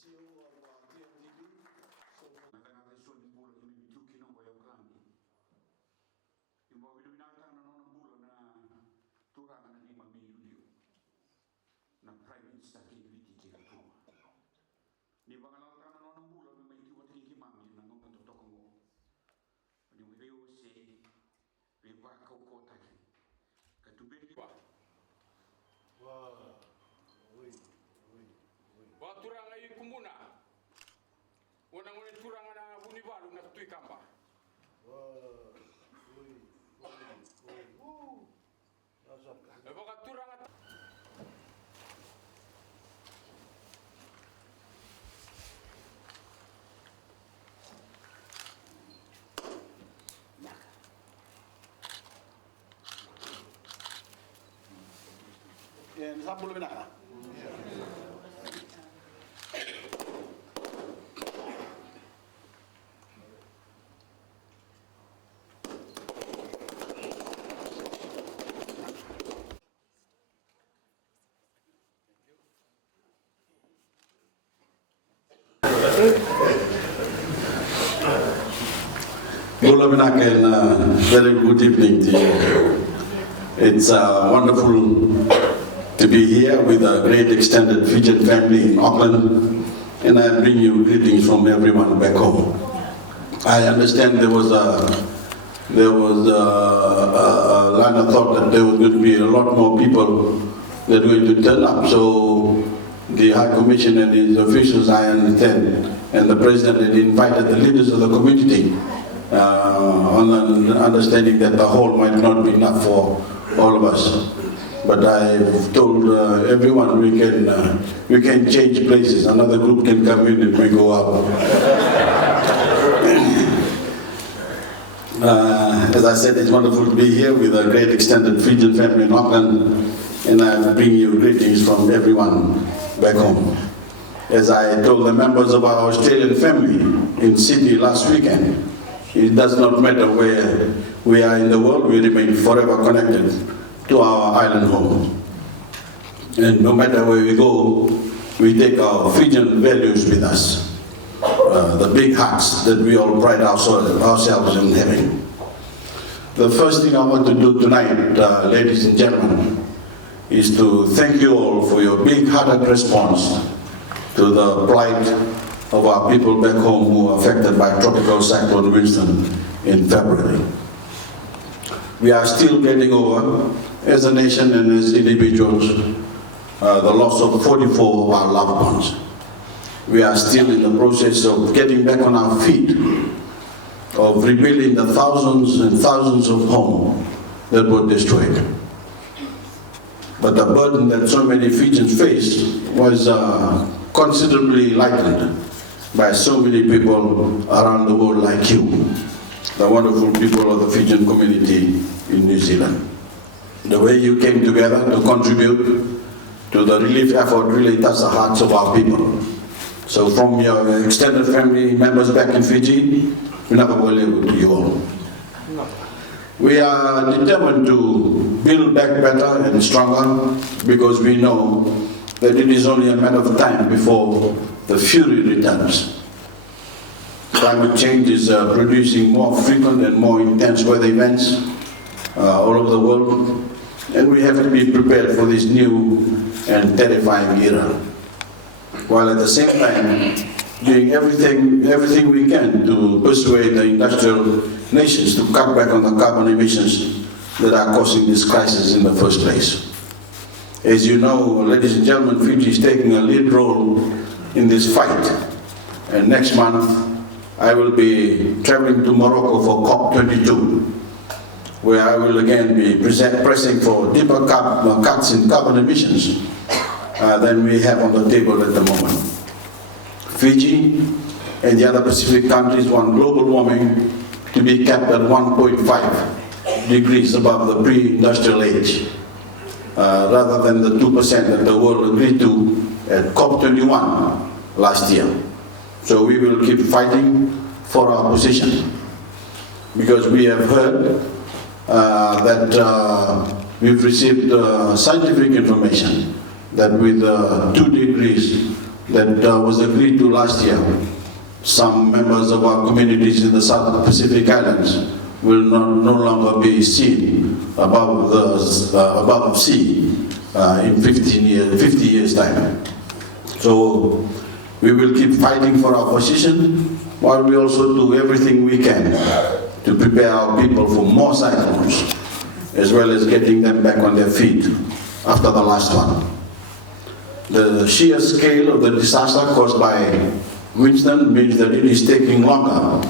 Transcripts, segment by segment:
CEO of TMTD. na Prime Minister ni bangalal kana no bulo me mai kiwa tingi mami na ngom to tokongo ni mreo se we ba ko ko ta ka tu be wa wa turanga i kumuna wana ngone turanga na buni balu na tu ikamba Sabulu binaka. Very good evening to you. It's wonderful to be here with a great extended Fijian family in Auckland, and I bring you greetings from everyone back home. I understand there was a line of thought that there was going to be a lot more people that were going to turn up, so the High Commission and his officials, I understand, and the President had invited the leaders of the community on an understanding that the hall might not be enough for all of us. But I've told everyone we can change places. Another group can come in and we go up. As I said, it's wonderful to be here with a great extended Fijian family in Auckland, and I bring you greetings from everyone back home. As I told the members of our Australian family in Sydney last weekend, it does not matter where we are in the world, we remain forever connected to our island home. And no matter where we go, we take our Fijian values with us. The big hearts that we all pride ourselves in having. The first thing I want to do tonight, ladies and gentlemen, is to thank you all for your big-hearted response to the plight of our people back home who were affected by Tropical Cyclone Winston in February. We are still getting over, as a nation and as individuals, the loss of 44 of our loved ones. We are still in the process of getting back on our feet, of rebuilding the thousands and thousands of homes that were destroyed. But the burden that so many Fijians faced was considerably lightened by so many people around the world like you, the wonderful people of the Fijian community in New Zealand. The way you came together to contribute to the relief effort really touched the hearts of our people. So from your extended family members back in Fiji, we never will to you all. We are determined to build back better and stronger because we know that it is only a matter of time before the fury returns. Climate change is producing more frequent and more intense weather events all over the world, and we have to be prepared for this new and terrifying era, while at the same time doing everything we can to persuade the industrial nations to cut back on the carbon emissions that are causing this crisis in the first place. As you know, ladies and gentlemen, Fiji is taking a lead role in this fight, and next month I will be traveling to Morocco for COP22, where I will again be pressing for deeper cuts in carbon emissions than we have on the table at the moment. Fiji and the other Pacific countries want global warming to be kept at 1.5 degrees above the pre-industrial age, rather than the 2% that the world agreed to at COP21 last year. So we will keep fighting for our position, because we have heard that we've received scientific information that with 2 degrees that was agreed to last year. Some members of our communities in the South Pacific Islands will no longer be seen above sea in 50 years' time. So we will keep fighting for our position, while we also do everything we can to prepare our people for more cyclones, as well as getting them back on their feet after the last one. The sheer scale of the disaster caused by Winston means that it is taking longer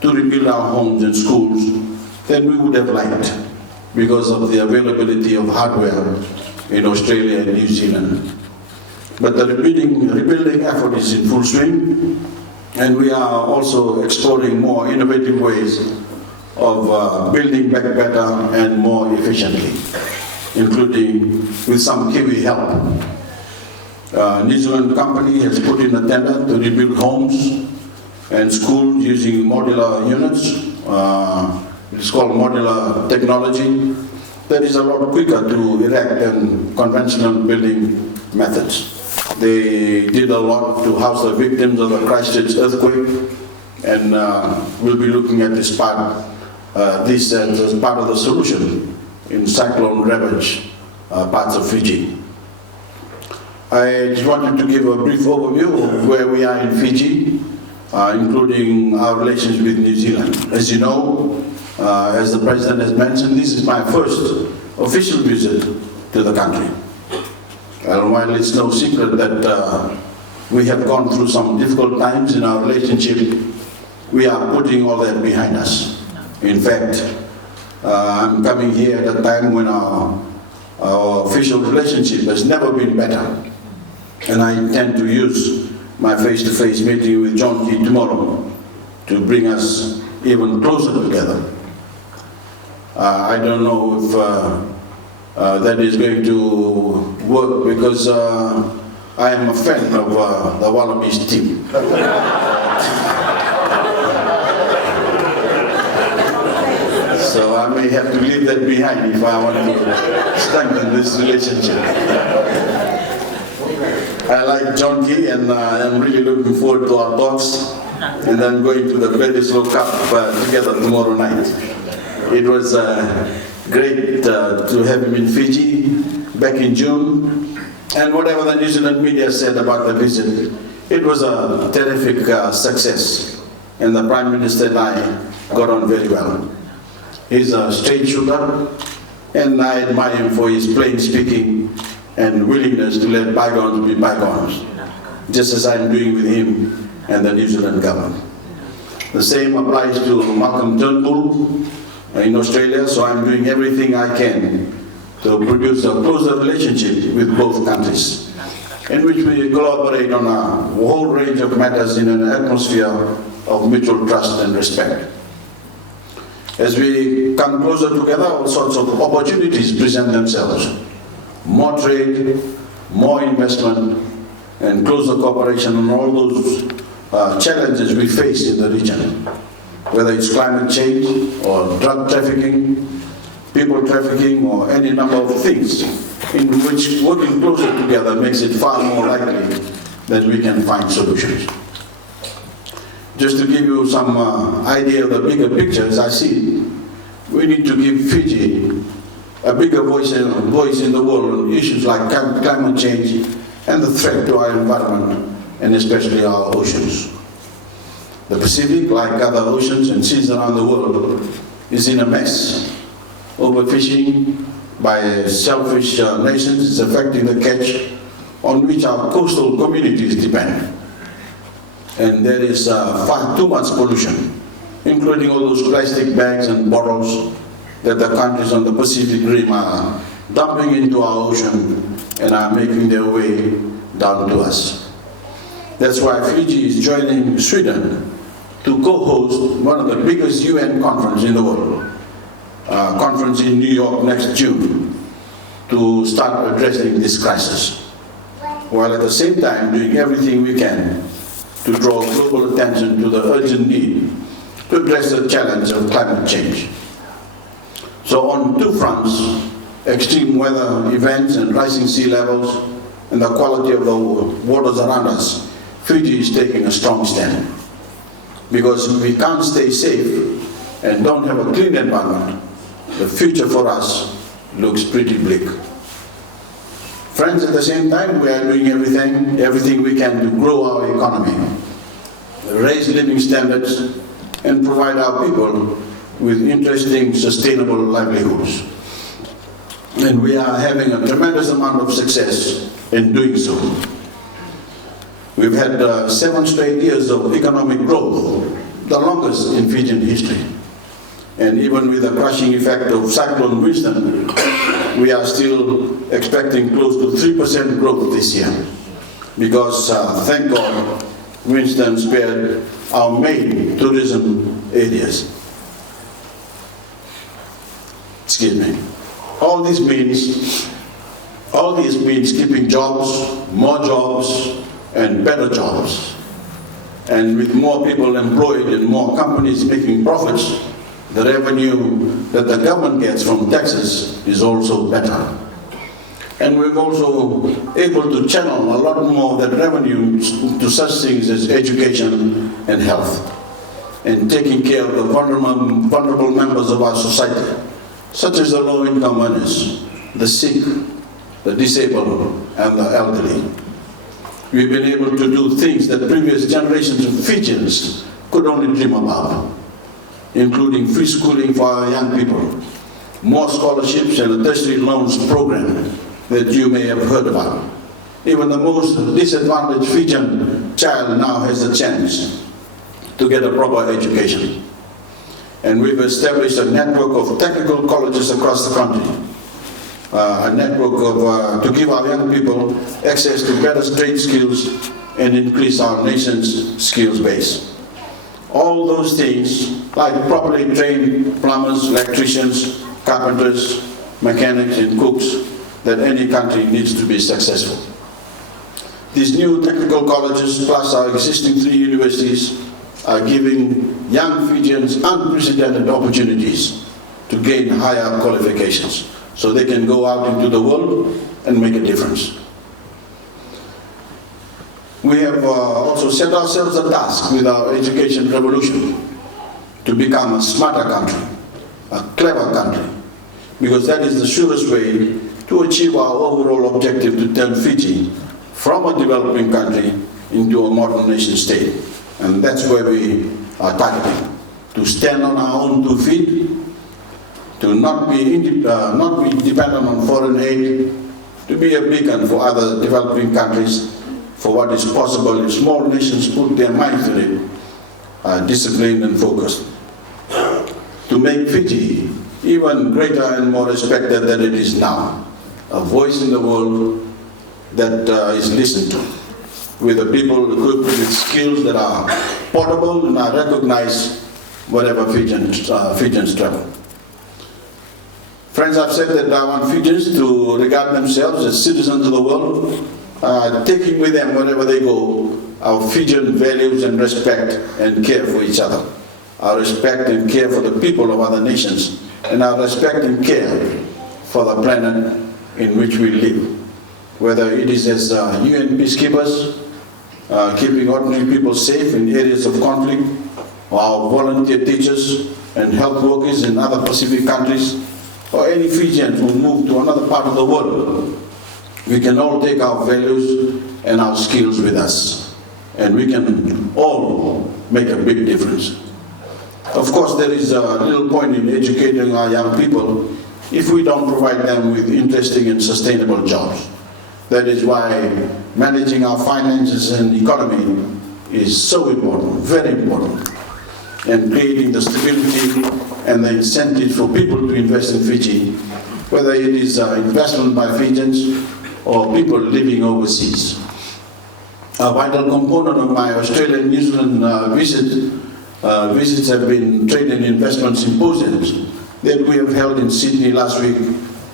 to rebuild our homes and schools than we would have liked because of the availability of hardware in Australia and New Zealand. But the rebuilding effort is in full swing, and we are also exploring more innovative ways of building back better and more efficiently, including with some Kiwi help. New Zealand company has put in a tender to rebuild homes and schools using modular units. It's called modular technology. That is a lot quicker to erect than conventional building methods. They did a lot to house the victims of the Christchurch earthquake, and we'll be looking at this as part of the solution in cyclone-ravaged parts of Fiji. I just wanted to give a brief overview of where we are in Fiji, including our relations with New Zealand. As you know, as the President has mentioned, this is my first official visit to the country. And while it's no secret that we have gone through some difficult times in our relationship, we are putting all that behind us. In fact, I'm coming here at a time when our official relationship has never been better. And I intend to use my face-to-face meeting with John Key tomorrow to bring us even closer together. I don't know if that is going to work, because I am a fan of the Wallabies team. So I may have to leave that behind if I want to strengthen this relationship. I like John Key, and I'm really looking forward to our talks, and then going to the Bledisloe Cup together tomorrow night. It was great to have him in Fiji back in June, and whatever the New Zealand media said about the visit, it was a terrific success, and the Prime Minister and I got on very well. He's a straight shooter, and I admire him for his plain speaking and willingness to let bygones be bygones, just as I'm doing with him and the New Zealand government. The same applies to Malcolm Turnbull in Australia, so I'm doing everything I can to produce a closer relationship with both countries, in which we collaborate on a whole range of matters in an atmosphere of mutual trust and respect. As we come closer together, all sorts of opportunities present themselves. More trade, more investment, and closer cooperation on all those challenges we face in the region, whether it's climate change or drug trafficking, people trafficking, or any number of things in which working closer together makes it far more likely that we can find solutions. Just to give you some idea of the bigger picture as I see it, we need to give Fiji a bigger voice in the world on issues like climate change and the threat to our environment, and especially our oceans. The Pacific, like other oceans and seas around the world, is in a mess. Overfishing by selfish nations is affecting the catch on which our coastal communities depend. And there is far too much pollution, including all those plastic bags and bottles that the countries on the Pacific Rim are dumping into our ocean and are making their way down to us. That's why Fiji is joining Sweden to co-host one of the biggest UN conferences in the world, a conference in New York next June, to start addressing this crisis, while at the same time doing everything we can to draw global attention to the urgent need to address the challenge of climate change. So on two fronts, extreme weather events and rising sea levels and the quality of the waters around us, Fiji is taking a strong stand. Because if we can't stay safe and don't have a clean environment, the future for us looks pretty bleak. Friends, at the same time, we are doing everything we can to grow our economy, raise living standards, and provide our people with interesting, sustainable livelihoods. And we are having a tremendous amount of success in doing so. We've had 7 straight years of economic growth, the longest in Fijian history. And even with the crushing effect of Cyclone Winston, we are still expecting close to 3% growth this year. Because, thank God, Winston spared our main tourism areas. Excuse me. All this means keeping jobs, more jobs, and better jobs. And with more people employed and more companies making profits, the revenue that the government gets from taxes is also better. And we're also able to channel a lot more of that revenue to such things as education and health, and taking care of the vulnerable members of our society, such as the low-income earners, the sick, the disabled, and the elderly. We've been able to do things that previous generations of Fijians could only dream about, including free schooling for our young people, more scholarships and a tertiary loans program that you may have heard about. Even the most disadvantaged Fijian child now has a chance to get a proper education. And we've established a network of technical colleges across the country, a network to give our young people access to better trade skills and increase our nation's skills base. All those things, like properly trained plumbers, electricians, carpenters, mechanics, and cooks, that any country needs to be successful. These new technical colleges, plus our existing 3 universities, are giving young Fijians unprecedented opportunities to gain higher qualifications, so they can go out into the world and make a difference. We have also set ourselves a task with our education revolution to become a smarter country, a clever country, because that is the surest way to achieve our overall objective to turn Fiji from a developing country into a modern nation state. And that's where we are targeting, to stand on our own 2 feet, to not be dependent on foreign aid, to be a beacon for other developing countries for what is possible if small nations put their minds in it, disciplined and focused. To make Fiji even greater and more respected than it is now, a voice in the world that is listened to, with the people equipped with skills that are portable and are recognized wherever Fijians travel. Friends, I've said that I want Fijians to regard themselves as citizens of the world, taking with them wherever they go our Fijian values and respect and care for each other, our respect and care for the people of other nations, and our respect and care for the planet in which we live. Whether it is as UN peacekeepers, keeping ordinary people safe in areas of conflict, or our volunteer teachers and health workers in other Pacific countries, or any Fijians who move to another part of the world, we can all take our values and our skills with us, and we can all make a big difference. Of course, there is a little point in educating our young people if we don't provide them with interesting and sustainable jobs. That is why managing our finances and economy is so important, very important, and creating the stability and the incentives for people to invest in Fiji, whether it is investment by Fijians or people living overseas. A vital component of my Australia and New Zealand visits have been trade and investment symposiums that we have held in Sydney last week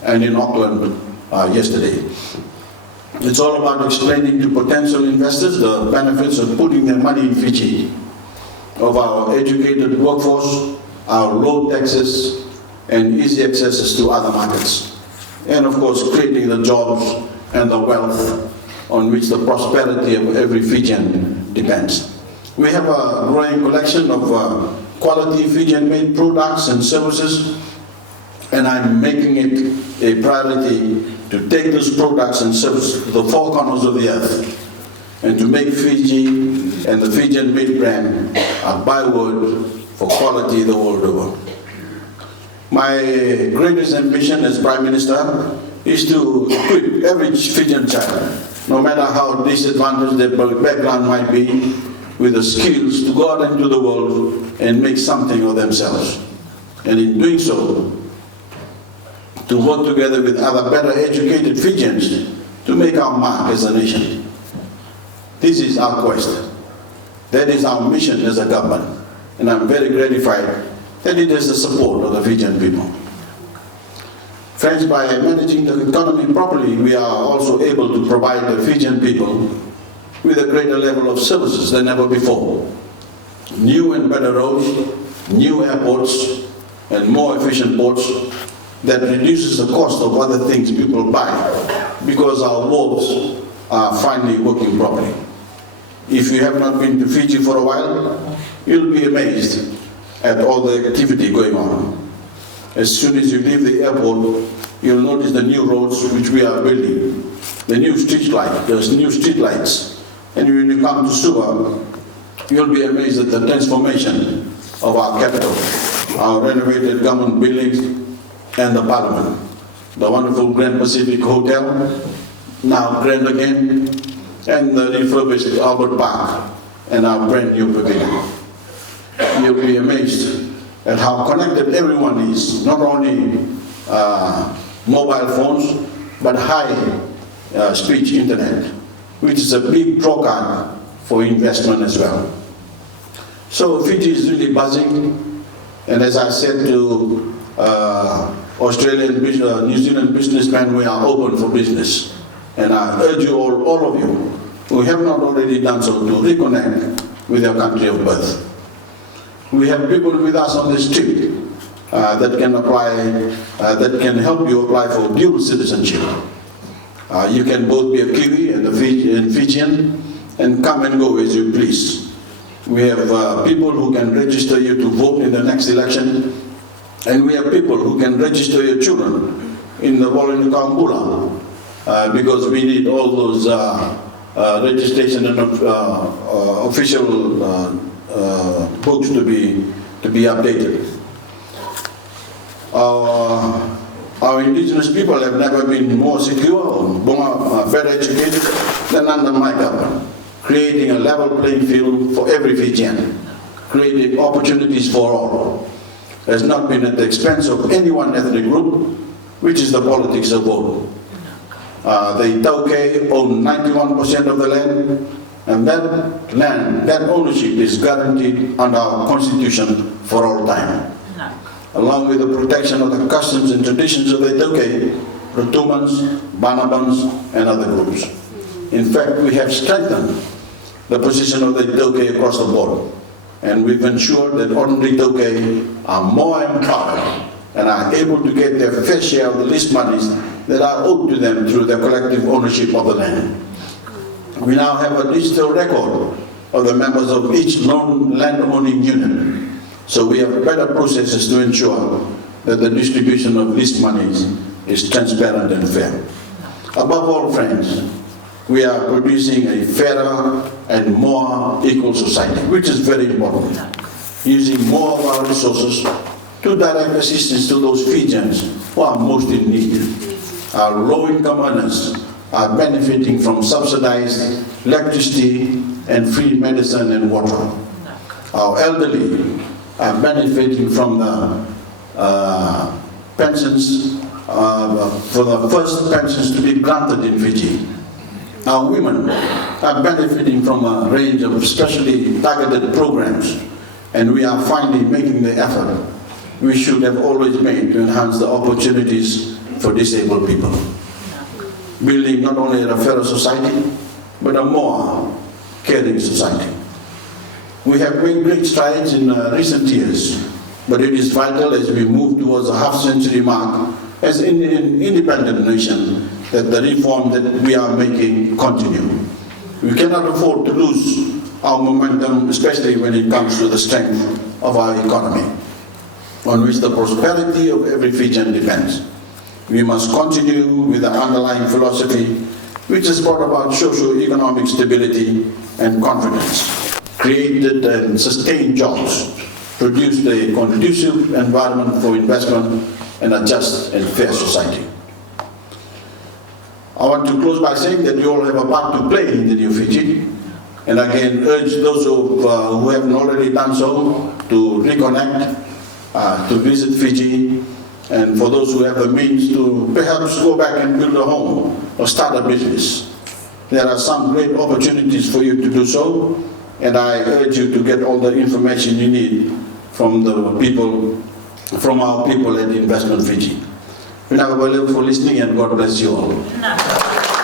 and in Auckland yesterday. It's all about explaining to potential investors the benefits of putting their money in Fiji, of our educated workforce, our low taxes, and easy accesses to other markets, and of course creating the jobs and the wealth on which the prosperity of every Fijian depends. We have a growing collection of quality Fijian-made products and services, and I'm making it a priority to take those products and services to the four corners of the earth and to make Fiji and the Fijian-made brand a byword for quality the world over. My greatest ambition as Prime Minister is to equip every Fijian child, no matter how disadvantaged their background might be, with the skills to go out into the world and make something of themselves. And in doing so, to work together with other better educated Fijians to make our mark as a nation. This is our quest. That is our mission as a government. And I'm very gratified that it has the support of the Fijian people. Friends, by managing the economy properly, we are also able to provide the Fijian people with a greater level of services than ever before. New and better roads, new airports, and more efficient ports that reduces the cost of other things people buy because our wharves are finally working properly. If you have not been to Fiji for a while, you'll be amazed at all the activity going on. As soon as you leave the airport, you'll notice the new roads which we are building, the new street light, there's new street lights. And when you come to Suva, you'll be amazed at the transformation of our capital, our renovated government buildings and the parliament. The wonderful Grand Pacific Hotel, now grand again, and the refurbished Albert Park and our brand new pavilion. You'll be amazed at how connected everyone is, not only mobile phones, but high-speed internet, which is a big drawcard for investment as well. So Fiji is really buzzing, and as I said to Australian, New Zealand businessmen, we are open for business. And I urge you all of you, who have not already done so, to reconnect with your country of birth. We have people with us on this trip that can apply, that can help you apply for dual citizenship. You can both be a Kiwi and a Fijian and come and go as you please. We have people who can register you to vote in the next election, and we have people who can register your children in the Voreqe Bainimarama because we need all those registration and official books to be updated. Our indigenous people have never been more secure, more better educated than under my government, creating a level playing field for every Fijian, creating opportunities for all. It has not been at the expense of any one ethnic group, which is the politics of vote. The Tauke own 91% of the land, and that land, that ownership is guaranteed under our constitution for all time. Along with the protection of the customs and traditions of the Tauke, Rotumans, Banabans, and other groups. In fact, we have strengthened the position of the Tauke across the board, and we've ensured that ordinary Tauke are more empowered and are able to get their fair share of the lease monies that are owed to them through their collective ownership of the land. We now have a digital record of the members of each land-owning unit. So we have better processes to ensure that the distribution of lease monies is transparent and fair. Above all, friends, we are producing a fairer and more equal society, which is very important. Using more of our resources to direct assistance to those Fijians who are most in need. Our low-income earners are benefiting from subsidized electricity and free medicine and water. Our elderly are benefiting from the pensions, for the first pensions to be granted in Fiji. Our women are benefiting from a range of specially targeted programs, and we are finally making the effort we should have always made to enhance the opportunities for disabled people. Building not only a fairer society, but a more caring society. We have made great strides in recent years, but it is vital as we move towards a half-century mark as an independent nation that the reform that we are making continue. We cannot afford to lose our momentum, especially when it comes to the strength of our economy, on which the prosperity of every Fijian depends. We must continue with the underlying philosophy which has brought about socio-economic stability and confidence, created and sustained jobs, produced a conducive environment for investment and a just and fair society. I want to close by saying that you all have a part to play in the new Fiji, and again urge those who haven't already done so to reconnect, to visit Fiji, and for those who have the means to perhaps go back and build a home or start a business. There are some great opportunities for you to do so, and I urge you to get all the information you need from the people, from our people at Investment Fiji. We now for listening, and God bless you all.